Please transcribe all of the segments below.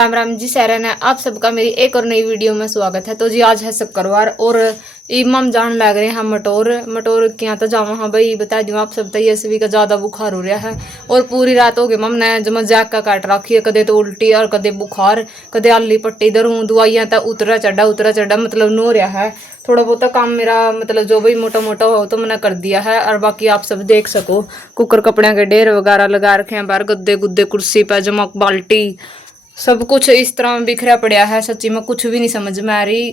राम राम जी सैरन है। आप सबका मेरी एक और नई वीडियो में स्वागत है। तो जी आज है शुक्रवार और इमाम जान लग रहे हैं मटोर मटोर के यहाँ तो जावा। हाँ भाई बता दूँ आप सब तयसवी का ज़्यादा बुखार हो रहा है और पूरी रात हो गई मम ने जमा जैक का काट रखी है। कदे तो उल्टी और कदे बुखार कदे आली पट्टी इधर हूँ दवाइयाँ तो उतरा चढ़ा मतलब नो रहा है। थोड़ा बहुत काम मेरा मतलब जो भी मोटा मोटा हो तो मैंने कर दिया है। और बाकी आप सब देख सको कुकर कपड़े के ढेर वगैरह लगा रखे हैं बाहर गद्दे गुद्दे कुर्सी पे जमा बाल्टी सब कुछ इस तरह बिखरा पड़ा है। सच्ची में कुछ भी नहीं समझ में आ रही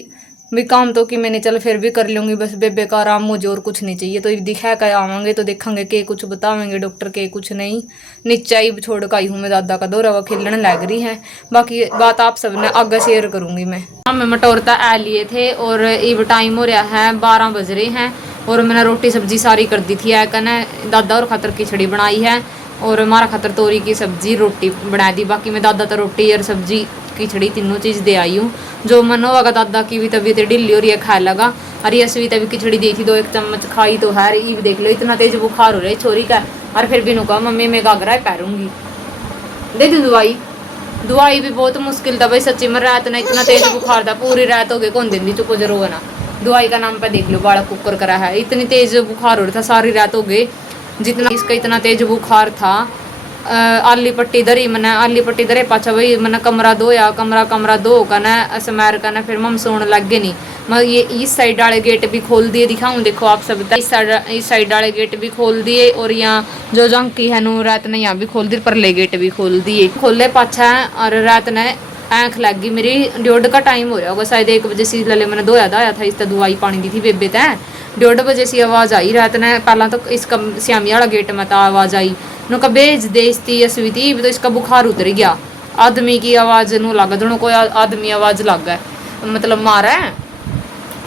भी काम तो कि मैंने चल फिर भी कर लूंगी बस बेबे का आराम मुझे और कुछ नहीं चाहिए। तो दिखा कर आवांगे तो देखेंगे के कुछ बतावेंगे डॉक्टर के कुछ नहीं। नीचा ही छोड़ कर आई हूँ मैं दादा का दौरा वो खेलने लग रही है। बाकी बात आप सबने आगे शेयर करूंगी मैं। हम मटोरता आ लिए थे और ये टाइम हो रहा है 12 बज रहे हैं और मैंने रोटी सब्जी सारी कर दी थी। कहना दादा और खातर खिचड़ी बनाई है और हमारा खातर तोरी की सब्जी रोटी बना दी। बाकी मैं दादा तो रोटी और सब्जी खिचड़ी तीनों चीज़ दे आई हूँ। जो मन होगा दादा की भी तबीयत ढिल्ली हो रही है खाए लगा। और यशवी तभी खिचड़ी दी थी 2-1 चम्मच खाई तो है। ये देख लो इतना तेज बुखार हो रहा है छोरी का। और फिर भी नु कहा मम्मी मैं गागरा है पैरूंगी दे दी दवाई। दवाई भी बहुत मुश्किल था भाई सच्ची में। रात ने इतना तेज बुखार था पूरी रात हो गई कौन दिन दी चुप जरूर ना। दवाई का नाम पे देख लो बाड़ा कुकर करा है। इतनी तेज बुखार हो रहा था सारी रात हो गई जितना इसका इतना तेज बुखार था। आली पट्टी दरी मैंने आली पट्टी दरे पाछा भाई मैंने कमरा धोया कमरा धो का ना असमैर का ना फिर मम सोने लग गए नहीं। मैं ये इस साइड वाले गेट भी खोल दिए दिखाऊं देखो आप सब इस साइड वाले गेट भी खोल दिए और यहाँ जो जंकी है नू रात ने यहाँ भी खोल दी परले गेट भी खोल दिए खोले पाछा और रात ने आँख लग गई मेरी। 1:30 का टाइम हो रहा होगा शायद 1 बजे से लले मैंने धोया धाया था इस दवाई पानी दी थी बेबे तय 1:30 बजे से आवाज़ आई रात ने। पहला तो इसका श्यामी वाला गेट में तो आवाज़ आई नु का बेच देती असवी थी तो इसका बुखार उतर गया। आदमी की आवाज़ नू लगा दोनों कोई आदमी आवाज़ लग गया मतलब मारा है।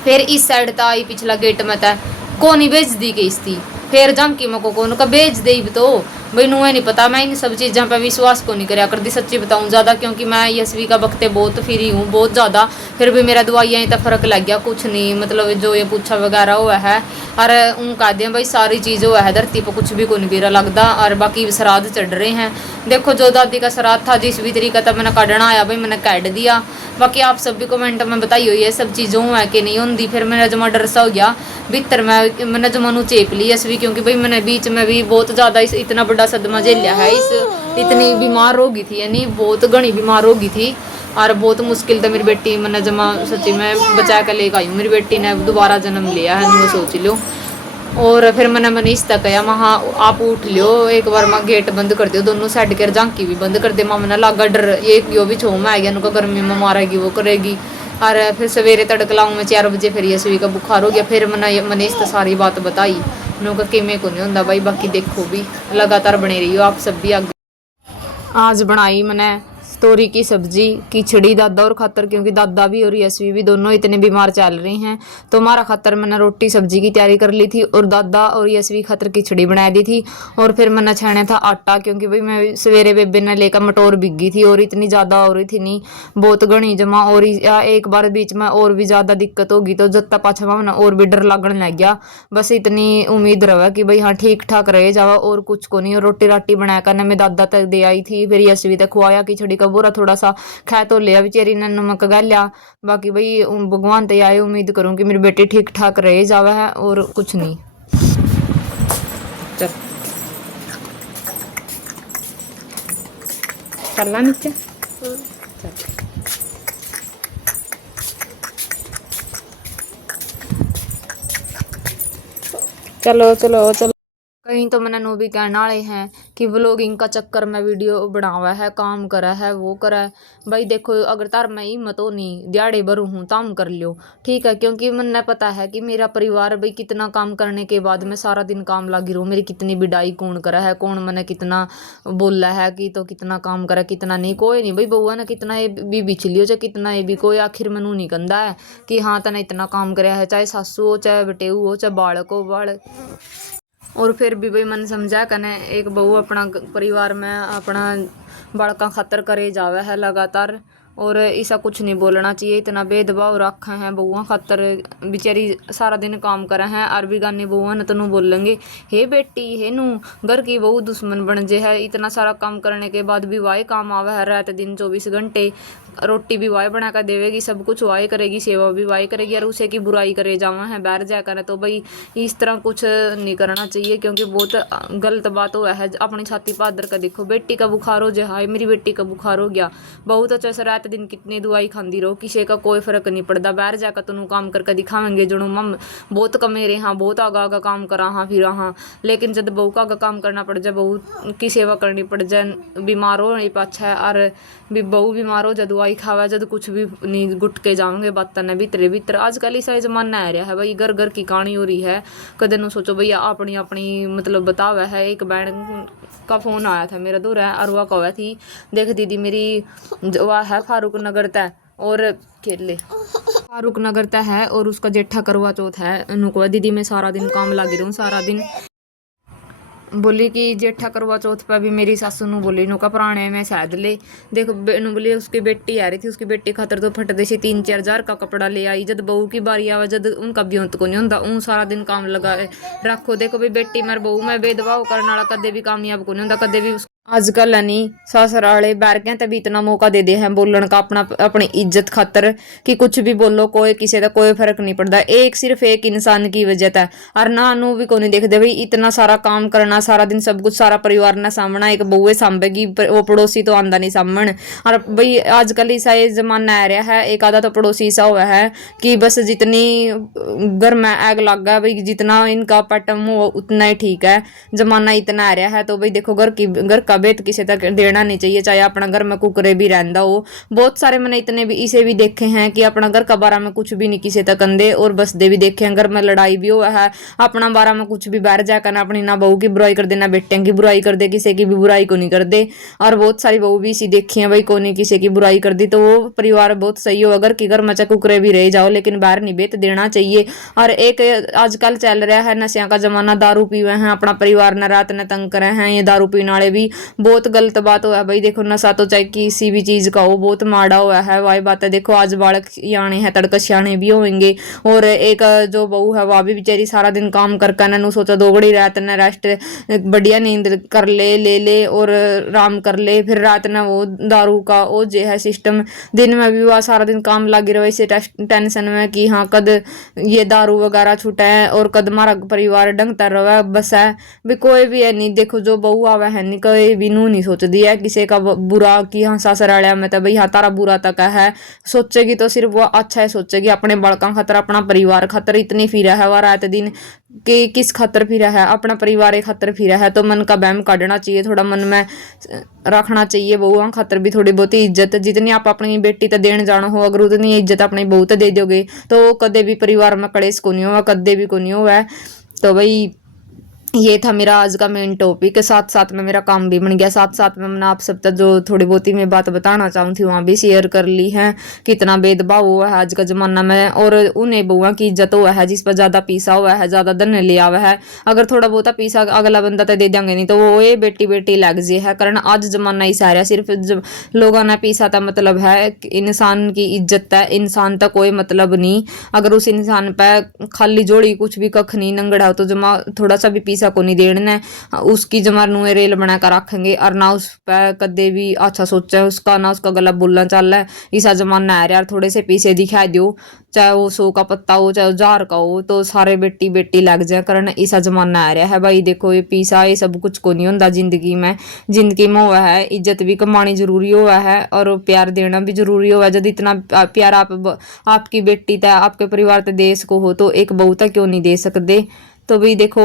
फिर इस साइड था आई पिछला गेट में था कौन ही बेच दी गई थी। फिर जमकी मको कौन का बेच दे तो भाई नुए नहीं पता। मैं इन सब चीज़ों पर विश्वास को नहीं कराया करती सच्ची बताऊँ ज़्यादा क्योंकि मैं यशवी का वक्ते बहुत फ्री हूँ बहुत ज़्यादा। फिर भी मेरा दवाइयाँ तो फ़र्क लग गया कुछ नहीं मतलब जो ये पूछा वगैरह हुआ है और उन कह दिया भाई सारी चीज़ हुआ है धरती पर कुछ भी को नहीं गिरा लगता। और बाकी श्राद्ध चढ़ रहे हैं देखो जो दादी का श्राद्ध था जिस भी तरीका था मैंने काटना आया भाई मैंने काट दिया। बाकी आप सब भी कमेंट में बताई हुई है सब चीज़ों है कि नहीं होंगी। फिर मेरा जमा डर सा हो गया भीतर मैंने जमा नू चेप ली इसवी क्योंकि भाई मैंने बीच में भी बहुत ज़्यादा इतना बड़ा सदमा झेलिया है। इस इतनी बीमार हो गई थी यानी बहुत घनी बीमार हो गई थी और बहुत मुश्किल था मेरी बेटी मैंने जमा सच्ची में बचा कर लेकर आई हूँ। मेरी बेटी ने दोबारा जन्म लिया है मैं सोच लो। और फिर मैंने मनीष तक कहा महा आप उठ लियो एक बार माँ गेट बंद कर दियो दोनों साइड के झांकी भी बंद कर दे। माँ मैंने लागा डर ये यो भी छो में आएगा उनका गर्मी में मारेगी वो करेगी। और फिर सवेरे तड़क लाऊँ मैं 4 बजे फिर यशवी का बुखार हो गया। फिर मैंने मनीष तो सारी बात बताई उनका किमें को नहीं होता भाई। बाकी देखो भी लगातार बने रही हो आप सब भी आगे। आज बनाई मैंने तोरी की सब्जी खिचड़ी दादा और खातर क्योंकि दादा भी और यशवी भी दोनों इतने बीमार चल रही हैं। तो हमारा खातर मैंने रोटी सब्जी की तैयारी कर ली थी और दादा और यशवी खातर खिचड़ी बना दी थी। और फिर मैंने छाना था आटा क्योंकि भाई मैं सवेरे बेबे ने लेकर मटोर बिक गई थी और इतनी ज़्यादा हो रही थी नहीं बहुत घनी जमा और एक बार बीच में और भी ज़्यादा दिक्कत होगी तो जत्ता पाछा मैंने और भी डर लगने लग गया। बस इतनी उम्मीद रहा कि भाई हाँ ठीक ठाक रहे जावा और कुछ को नहीं। और रोटी राटी बनाया करने मैं दादा तक दे आई थी फिर यशवी तक खुआया खिचड़ी का बोरा थोड़ा सा खा तो लिया बेचारी ने नमक गालिया। बाकी भाई भगवान ते आए उम्मीद करूँ कि मेरी बेटी ठीक ठाक रहे जावा है और कुछ नहीं। चल चलना नीचे चलो चलो चलो। कहीं तो मैंने नो भी कहने वाले हैं कि व्लॉगिंग का चक्कर में वीडियो बनावा है काम करा है वो करा है। भाई देखो अगर तार मैं हिम्मत हो नहीं दिहाड़े भरू हूँ ताम कर लियो ठीक है क्योंकि मैंने पता है कि मेरा परिवार भाई कितना काम करने के बाद मैं सारा दिन काम लगी रहूँ मेरी कितनी बिडाई कौन करा है कौन मैंने कितना बोला है कि तो कितना काम करा कितना नहीं कोई नहीं भाई बउआ ने कितना ये भी बिछ लियो चाहे कितना ये भी कोई आखिर मैनू नहीं कहता है कि हाँ तने इतना काम कराया है चाहे सासू हो चाहे बटेऊ हो चाहे बालक हो बालक। और फिर भी भाई मन समझा कने एक बहू अपना परिवार में अपना बड़का खातर करे जावे है लगातार और ऐसा कुछ नहीं बोलना चाहिए। इतना भेदभाव रखा है बहुआ खातर, बेचारी सारा दिन काम करा है और भी गाने बहुआ न तनु बोलेंगे हे बेटी हे नू घर की बहू दुश्मन बन जे है। इतना सारा काम करने के बाद भी वाई काम आवा है, रात दिन 24 घंटे रोटी भी वाई बना कर देवेगी, सब कुछ वाई करेगी, सेवा भी वाई करेगी और उसे की बुराई करे जावा है बाहर जाकर। तो भाई इस तरह कुछ नहीं करना चाहिए क्योंकि बहुत गलत बात हुआ है। अपनी छाती पादर का देखो, बेटी का बुखार हो जाए, हाय मेरी बेटी का बुखार हो गया, बहुत अच्छा से रात दिन कितनी दवाई खाती रहो, किसी का कोई फर्क नहीं पड़ता। बाहर जाकर तुम काम करके दिखावेंगे जो मम बहुत कमेरे हाँ, बहुत आगा आगा काम करा हाँ फिर हाँ, लेकिन जब बहू का आगा काम करना पड़ जाए, बहू की सेवा करनी पड़ जाए, बीमार हो नहीं पाछा है और भी बहू बीमार हो, जब दवाई खावा जब कुछ भी नहीं गुट के जाओगे बातों ने भीतरे भीतर। आजकल इस जमाना आ रहा है भाई, घर घर की कहानी हो रही है। कदे न सोचो भैया अपनी अपनी मतलब बतावा है। एक बहन का फ़ोन आया था मेरा दूर है और वह कहा थी देख दीदी मेरी वह है फारूक नगर तय और खेले फारूक नगर तय है और उसका जेठा करवा चौथ है। उनको दीदी मैं सारा दिन काम लगी रहूँ सारा दिन, बोली कि जेठा करवा चौथ पर भी मेरी सासू नु बोली नुका पुराने में शायद ले देखो बोली उसकी बेटी आ रही थी, उसकी बेटी खातर तो फटदे से 3-4 हज़ार का कपड़ा ले आई। जब बहू की बारी आवा जब उनका ब्योंत को नहीं होता ऊँ सारा दिन काम लगा रखो। देखो भाई बेटी मेरे बहू में भेदभाव करने वाला कदे भी कामयाब को नहीं होता, कदे भी आजकल है नहीं ससुराले बैरके तभी इतना मौका दे दे हैं बोलन का अपना अपनी इज्जत खातर कि कुछ भी बोलो कोई किसी का कोई फर्क नहीं पड़ता। एक सिर्फ एक इंसान की वजह है और ना नू भी को नहीं देखते भाई इतना सारा काम करना सारा दिन सब कुछ सारा परिवार ने सामना एक बउए सामभेगी वो पड़ोसी तो आंदा नहीं सामन। और भाई आजकल ऐसा जमाना आ रहा है, एक आधा तो पड़ोसी ऐसा हुआ है कि बस जितनी घर में आग लग गया भाई जितना इनका पटम हो उतना ही ठीक है। जमाना इतना आ रहा है तो भाई देखो घर का बेत किसी तक देना नहीं चाहिए, चाहे अपना घर में कुकरे भी रहता हो। बहुत सारे मैंने इतने भी इसे भी देखे हैं कि अपना घर का बारा में कुछ भी नहीं किसी तक अंदे और बस दे भी देखे हैं घर में लड़ाई भी हुआ है, अपना बारा में कुछ भी बाहर जाकर अपनी ना बहू की बुराई कर दे ना बेटियों की बुराई कर दे, किसी की भी बुराई को नहीं कर दे। और बहुत सारी बहू भी इसी देखी है भाई को नहीं किसी की बुराई कर दी तो वो परिवार बहुत सही हो। अगर की घर में चाहे कुकरे भी रह जाओ लेकिन बाहर नहीं बेत देना चाहिए। और एक आजकल चल रहा है नशा का जमाना, दारू पीवे हैं अपना परिवार न रात न तंग करे हैं, ये दारू पीने वाले भी बहुत गलत बात हुआ है भाई। देखो नशा तो चाहे किसी भी चीज का हो बहुत माड़ा हुआ है वही बात है। देखो आज बालक याने हैं तड़का सियाने भी होंगे और एक जो बहू है वह भी बेचारी सारा दिन काम करके न सोचा दोगड़ी रात न रेस्ट बढ़िया नींद कर ले और आराम कर ले, फिर रात न वो दारू का वो जो है सिस्टम, दिन में भी वह सारा दिन काम लगी रहे इसे टेंशन में कि हाँ कद ये दारू वगैरह छूटे है और कद हमारा परिवार डंगता रहे बस है भी कोई भी है नहीं। देखो जो बहू आवा है नहीं कोई भी नू नहीं सोचती है किसी का बुरा कि हाँ ससुरालिया में तो भाई हाँ तारा बुरा तक है, सोचेगी तो सिर्फ वो अच्छा है सोचेगी अपने बड़का खातर अपना परिवार खातर इतनी फिरा है वह रात दिन कि किस खातर फिरा है अपना परिवार खातर फिरा है। तो मन का बहम काटना चाहिए, थोड़ा मन में रखना चाहिए बहुओं खातर भी थोड़ी बहुत इज्जत, जितनी आप अपनी बेटी तो देन जानो हो अगर उतनी इज्जत अपनी बहू तो दे दोगे तो कदे भी परिवार में कलेश को नहीं हुआ, कदे भी को नहीं हुआ। तो भाई ये था मेरा आज का मेन टॉपिक, साथ साथ में मेरा काम भी बन गया, साथ साथ में मैंने आप सब तक जो थोड़ी बहुत ही मैं बात बताना चाहूँ थी वहाँ भी शेयर कर ली है। कितना भेदभाव हुआ है आज का जमाना में और उन्हें बहुआ की इज्जत हुआ है जिस पर ज़्यादा पीसा हुआ है ज़्यादा धन लिया हुआ है। अगर थोड़ा बहुत पीसा अगला बंदा तो दे देंगे नहीं तो वो ये बेटी बेटी लग जे है कारण आज जमाना ही सारा सिर्फ लोगों ने पीसा था मतलब है इंसान की इज्जत है, इंसान तक कोई मतलब नहीं। अगर उस इंसान पर खाली जोड़ी कुछ भी कख नहीं नंगड़ा हो तो जमा थोड़ा सा भी को नहीं देना उसकी जमा नुए रेल बना कर रखेंगे और ना उस पर कदे भी अच्छा सोचा उसका ना उसका गला बोलना चल रहा है। ऐसा जमाना आ रहा है थोड़े से पीछे दिखा दो चाहे वो 100 का पत्ता हो चाहे 1000 का हो तो सारे बेटी बेटी लग जाए कारण ऐसा जमाना आ रहा है भाई। देखो ये पीसा ये सब कुछ को नहीं होता जिंदगी में हुआ है, इज्जत भी कमानी जरूरी हुआ है और प्यार देना भी जरूरी हुआ है। जब इतना प्यार आपकी बेटी तक आपके परिवार तक देश को हो तो एक बहू तक क्यों नहीं दे सकते। तो भी देखो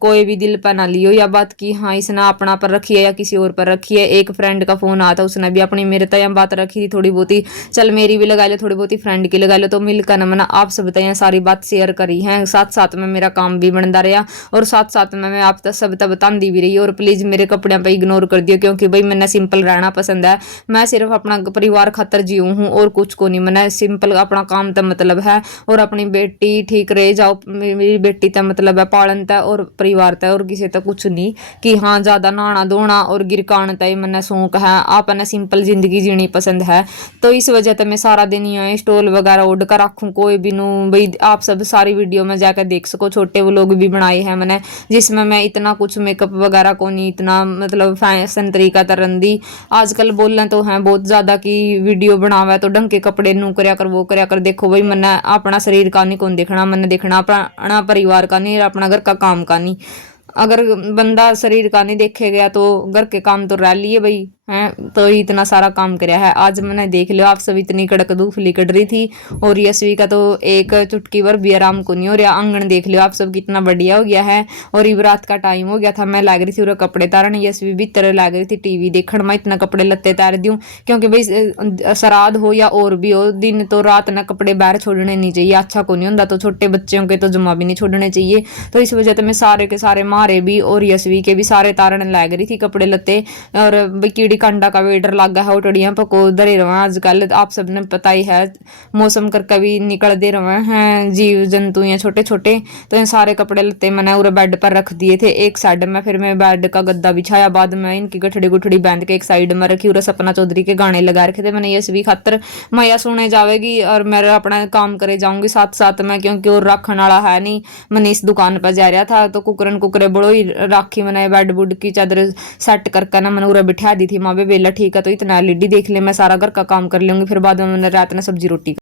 कोई भी दिल पर ना लियो या बात की हाँ इसने अपना पर रखी है या किसी और पर रखी है। एक फ्रेंड का फोन आया था उसने भी अपनी मेरे तय बात रखी थी थोड़ी बहुत ही, चल मेरी भी लगा लो थोड़ी बहुत ही फ्रेंड की लगा लो तो मिलकर ना मैंने आप सब तय सारी बात शेयर करी है। साथ साथ में मेरा काम भी बनता रहा और साथ साथ में मैं आप सब तक बताती भी रही और प्लीज़ मेरे कपड़े पर इग्नोर कर दियो क्योंकि भाई मैंने सिंपल रहना पसंद है। मैं सिर्फ अपना परिवार खातर जीऊँ हूँ और कुछ को नहीं, मैंने सिंपल अपना काम तक मतलब है और अपनी बेटी ठीक रह जाओ मेरी बेटी तक मतलब है पालन तय और परिवार तय और किसी तक कुछ नहीं कि हाँ ज़्यादा नहाना धोना और गिरकान तय मैंने शौक है। आपने सिंपल जिंदगी जीनी पसंद है, तो इस वजह से मैं सारा दिन यहाँ स्टॉल वगैरह ओढ़ कर रखूँ कोई भी नू भाई। आप सब सारी वीडियो में जाकर देख सको, छोटे व्लॉग भी बनाए हैं मैंने जिसमें मैं इतना कुछ मेकअप वगैरह को नहीं इतना मतलब फैशन तरीका तरन दी। आजकल बोलना तो है बहुत ज़्यादा कि वीडियो बनावा तो ढंग के कपड़े नू करया कर वो करया कर। देखो भाई मैंने अपना शरीर का नहीं कौन देखना, मैंने देखना अपना परिवार का नहीं अपना घर का काम का नहीं। अगर बंदा शरीर का नहीं देखे गया तो घर के काम तो रह लिए भाई हैं, तो इतना सारा काम कराया है। आज मैंने देख लिया आप सब इतनी कड़क धूप लिकड़ रही थी और यशवी का तो एक चुटकी भर भी आराम को नहीं हो रहा। आंगन देख लियो आप सब कितना बढ़िया हो गया है और ये रात का टाइम हो गया था, मैं लग रही थी कपड़े तारन, यशवी भी तरह लग रही थी टीवी देखण। मैं इतना कपड़े लत्ते तार दूं क्योंकि भाई श्राद्ध हो या और भी हो दिन तो रात ना कपड़े बाहर छोड़ने नहीं चाहिए, अच्छा को नहीं होता। तो छोटे बच्चों के तो जमा भी नहीं छोड़ने चाहिए। तो इस वजह से मैं सारे के सारे मारे भी और यशवी के भी सारे तारण लग रही थी कपड़े लत्ते। और कीड़ी कंडा का भी डर लगा है, उटड़ियां पको दे रहे आजकल आप सबने पता ही है मौसम कर कभी निकल दे रहे हैं जीव जंतु या छोटे छोटे। तो ये सारे कपड़े लत्ते मैंने उरे बेड पर रख दिए थे एक साइड में, फिर मैं बेड का गद्दा बिछाया, बाद में इनकी गठड़ी गुठड़ी बांध के एक साइड में रखी। उरे सपना चौधरी के गाने लगा रखे थे मैंने यशवी खातर, मैया सुने जाएगी और मैं अपना काम करे जाऊंगी साथ साथ में, क्योंकि और रखने वाला है नहीं। मैंने इस दुकान पर जा रहा था तो कुकरन कुकरे बड़ो ही राखी मैंने बेड बुड की चादर सेट करके ना मैंने उरे बिठा दी थी। माँ बेला ठीक है तो इतना एलईडी देख ले, मैं सारा घर का काम कर लूंगी, फिर बाद में मैंने रात में सब्जी रोटी